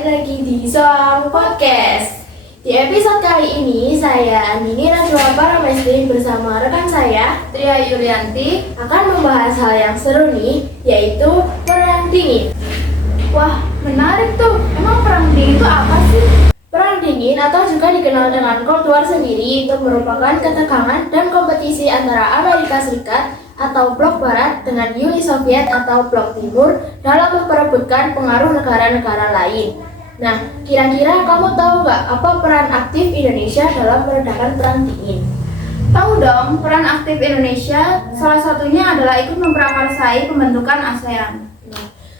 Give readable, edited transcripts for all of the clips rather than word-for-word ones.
balik lagi di Soang Podcast. Di episode kali ini, saya Andini Najwa Paramestri bersama rekan saya, Tria Yulianti, akan membahas hal yang seru nih, yaitu perang dingin. Wah, menarik tuh. Emang perang dingin itu apa sih? Perang dingin atau juga dikenal dengan Cold War sendiri itu merupakan ketegangan dan kompetisi antara Amerika Serikat atau blok barat dengan Uni Soviet atau blok timur dalam memperebutkan pengaruh negara-negara lain. Nah, kira-kira kamu tahu nggak apa peran aktif Indonesia dalam meredakan perang dingin? Tahu dong, peran aktif Indonesia salah satunya adalah ikut memprakarsai pembentukan ASEAN.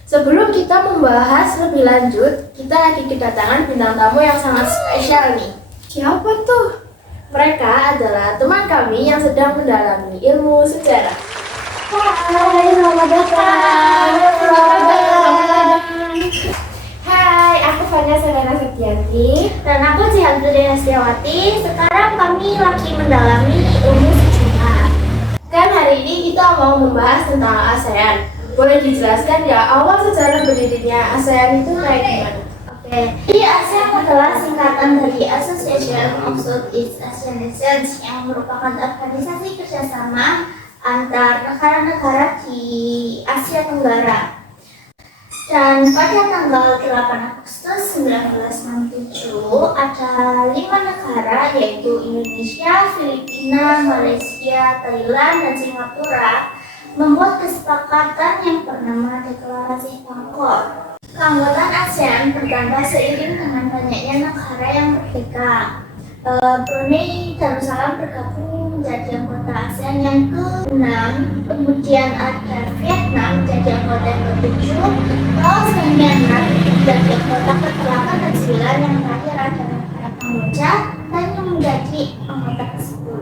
Sebelum kita membahas lebih lanjut, kita lagi kedatangan bintang tamu yang sangat spesial nih. Siapa tuh? Mereka adalah teman kami yang sedang mendalami ilmu sejarah. Hai, selamat datang. Hai, aku Fania Selena Setianti. Dan aku Cihandri Hastiawati. Sekarang kami lagi mendalami ilmu sejarah. Dan hari ini kita mau membahas tentang ASEAN. Boleh dijelaskan ya awal sejarah berdirinya ASEAN itu kayak gimana? Jadi ASEAN adalah singkatan dari Association of Southeast Asian Nations yang merupakan organisasi kerjasama antar negara-negara di Asia Tenggara. Dan pada tanggal 8 Agustus 1967 ada 5 negara yaitu Indonesia, Filipina, Malaysia, Thailand, dan Singapura membuat kesepakatan yang bernama Deklarasi Bangkok. Keanggotaan ASEAN bertambah seiring dengan banyaknya negara yang merdeka. Brunei Darussalam bergabung menjadi anggota ASEAN yang ke-6, kemudian ada Vietnam menjadi anggota yang ke-7, Laos dan Myanmar menjadi anggota ke-8 dan 9, yang terakhir ada negara Kamboja dan yang menjadi anggota ke-10.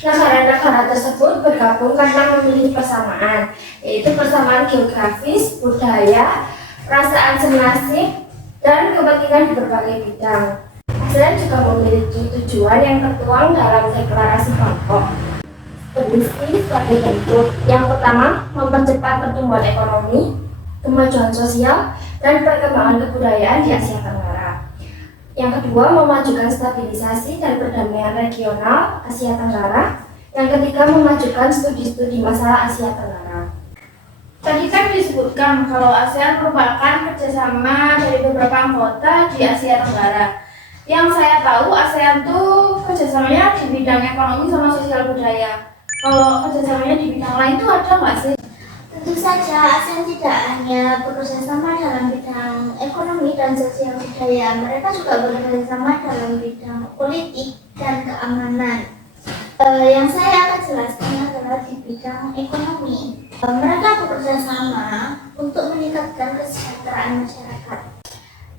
Negara-negara tersebut bergabung karena memiliki persamaan, yaitu persamaan geografis, budaya, perasaan senasib, dan kepentingan di berbagai bidang. ASEAN juga memiliki tujuan yang tertuang dalam Deklarasi Bangkok. Berisi sebagai berikut. Yang pertama, mempercepat pertumbuhan ekonomi, kemajuan sosial, dan perkembangan kebudayaan di Asia Tenggara. Yang kedua, memajukan stabilisasi dan perdamaian regional Asia Tenggara. Yang ketiga, memajukan studi-studi masalah Asia Tenggara. Tadi kan disebutkan kalau ASEAN merupakan kerjasama dari beberapa anggota di Asia Tenggara. Yang saya tahu ASEAN tuh kerjasamanya di bidang ekonomi sama sosial budaya. Kalau kerjasamanya di bidang lain tuh ada nggak sih? Tentu saja ASEAN tidak hanya bekerja sama dalam bidang ekonomi dan sosial budaya, mereka juga bekerja sama dalam bidang politik dan keamanan. Yang saya akan jelaskan adalah di bidang ekonomi. Mereka bekerja sama untuk meningkatkan kesejahteraan masyarakat.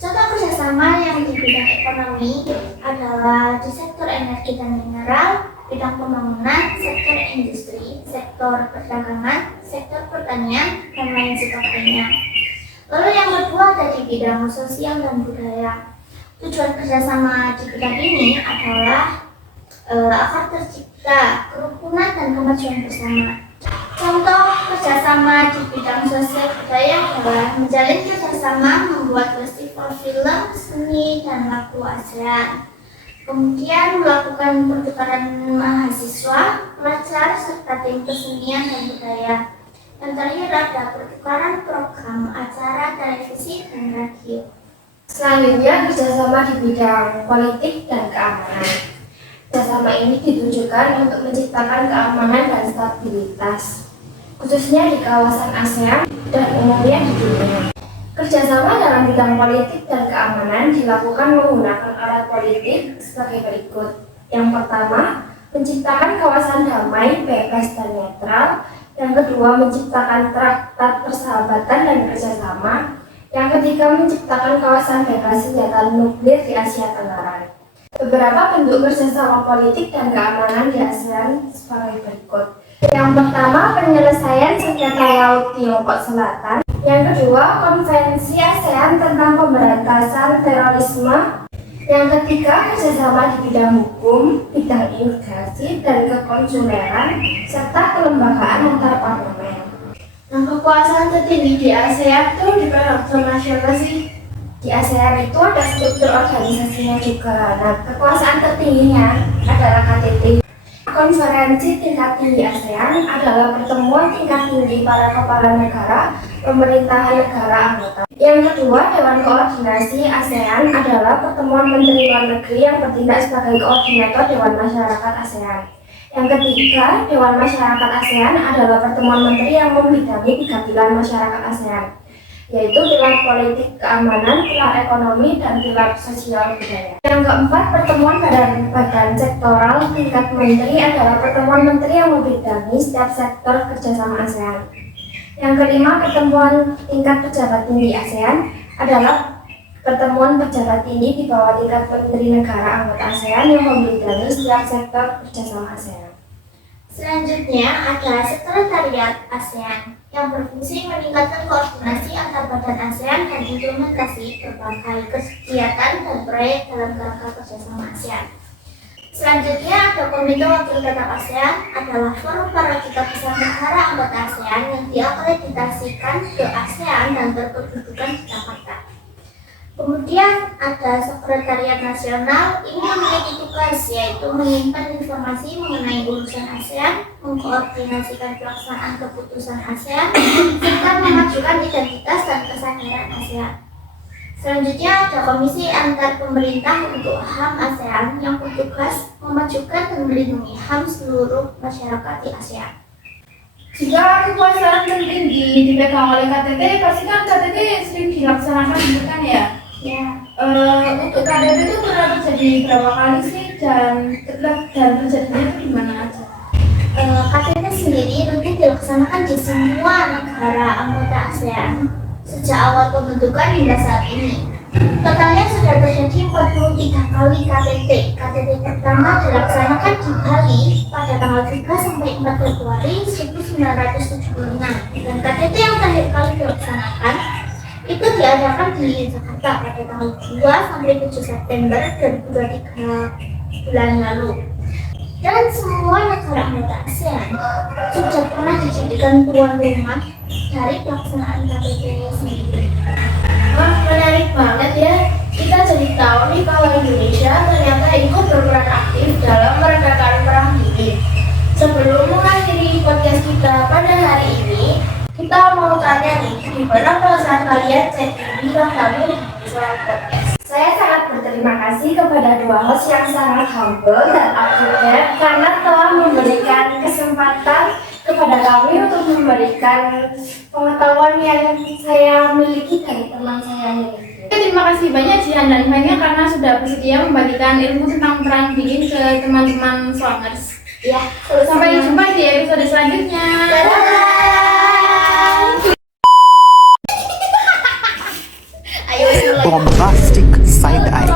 Contoh kerjasama yang di bidang ekonomi adalah di sektor energi dan mineral, bidang pembangunan, sektor industri, sektor perdagangan, sektor pertanian, dan lain sebagainya. Lalu yang kedua ada di bidang sosial dan budaya. Tujuan kerjasama di bidang ini adalah agar tercipta kerukunan dan kemajuan bersama. Contoh kerjasama di bidang sosial budaya adalah menjalin kerjasama membuat festival film, seni, dan lagu ASEAN. Kemudian melakukan pertukaran mahasiswa, pelajar, serta tim kesenian dan budaya. Yang terakhir ada pertukaran program acara televisi dan radio. Selanjutnya, kerjasama di bidang politik dan keamanan. Kerjasama ini ditujukan untuk menciptakan keamanan dan stabilitas, khususnya di kawasan ASEAN dan umumnya di dunia. Kerjasama dalam bidang politik dan keamanan dilakukan menggunakan alat politik sebagai berikut. Yang pertama, menciptakan kawasan damai, bebas, dan netral. Yang kedua, menciptakan traktat persahabatan dan kerjasama. Yang ketiga, menciptakan kawasan bebas senjata nuklir di Asia Tenggara. Beberapa bentuk kerjasama politik dan keamanan di ASEAN sebagai berikut. Yang pertama, penyelesaian sengketa laut Tiongkok Selatan. Yang kedua, Konvensi ASEAN tentang pemberantasan terorisme. Yang ketiga, kerjasama di bidang hukum, bidang imigrasi, dan kekonsuleran, serta kelembagaan antar parlemen. Nah, kekuasaan tertinggi di ASEAN tuh dipegang sama siapa sih? Di ASEAN itu ada struktur organisasinya juga. Nah, kekuasaan tertingginya adalah KTT. Konferensi tingkat tinggi ASEAN adalah pertemuan tingkat tinggi para kepala negara, pemerintahan negara anggota. Yang kedua, Dewan Koordinasi ASEAN adalah pertemuan menteri luar negeri yang bertindak sebagai koordinator Dewan Masyarakat ASEAN. Yang ketiga, Dewan Masyarakat ASEAN adalah pertemuan menteri yang membidangi 3 pilar masyarakat ASEAN, yaitu pilar politik keamanan, pilar ekonomi, dan pilar sosial budaya. Yang keempat, pertemuan badan sektoral tingkat menteri adalah pertemuan menteri yang membidangi setiap sektor kerjasama ASEAN. Yang kelima, pertemuan tingkat pejabat tinggi ASEAN adalah pertemuan pejabat tinggi di bawah tingkat menteri negara anggota ASEAN yang membidangi setiap sektor kerjasama ASEAN. Selanjutnya ada Sekretariat ASEAN yang berfungsi meningkatkan koordinasi antar badan ASEAN dan implementasi berbagai kegiatan dan proyek dalam kerangka kerjasama ASEAN. Selanjutnya ada Komite Wakil Tetap ASEAN adalah forum para duta besar negara anggota ASEAN yang diakreditasikan ke ASEAN dan berkedudukan di Jakarta. Kemudian ada Sekretariat Nasional, ini memiliki tugas yaitu menyimpan informasi mengenai urusan ASEAN, mengkoordinasikan pelaksanaan keputusan ASEAN, serta memajukan identitas dan kesadaran ASEAN. Selanjutnya ada Komisi Antar Pemerintah untuk HAM ASEAN yang bertugas memajukan dan melindungi HAM seluruh masyarakat di ASEAN. Jika kekuasaan tertinggi dipegang oleh KTT, pasti kan KTT sering dilaksanakan gitu kan ya? Ya, Untuk KTT itu pernah terjadi berapa kali sih dan terjadinya itu di mana aja? KTT sendiri rutin dilaksanakan di semua negara anggota ASEAN sejak awal pembentukan hingga saat ini. Totalnya sudah terjadi 43 kali KTT. KTT pertama dilaksanakan di Bali pada tanggal 3 sampai 4 Februari 1976 dan KTT yang terakhir kali dilaksanakan itu diadakan di Jakarta pada tanggal 2 sampai 7 September 2023 bulan lalu. Dan semua negara anggota ASEAN sudah pernah dijadikan tuan rumah dari pelaksanaan KTT sendiri. Wah, menarik banget ya. Kita jadi tahu nih kalau Indonesia ternyata ikut berperan aktif dalam meredakan perang dingin. Sebelum mengakhiri podcast kita pada hari ini, kita mau tanya nih, gimana perasaan kalian cek bilang kami di soal podcast? Saya sangat berterima kasih kepada dua host yang sangat humble dan up-to-date karena telah memberikan kesempatan kepada kami untuk memberikan pengetahuan yang saya miliki dari teman saya ini. Terima kasih banyak Jihan dan Fanya karena sudah bersedia membagikan ilmu tentang perang dingin ke teman-teman Swangers. Ya, Sampai jumpa di episode selanjutnya. Bombastic side-eye,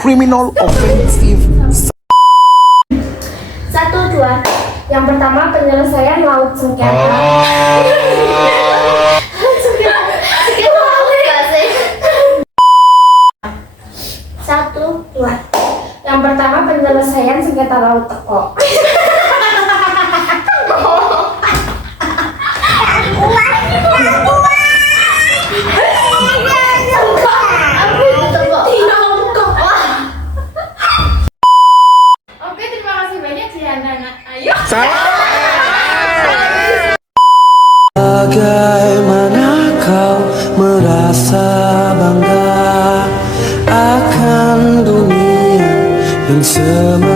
criminal offensive. 1, 2. Yang pertama, penyelesaian laut sengketa. Satu, dua. Yang pertama, penyelesaian sengketa laut teko. Oke, terima kasih banyak Jihan dan Ayu. Bagaimana kau merasa bangga akan dunia yang semakin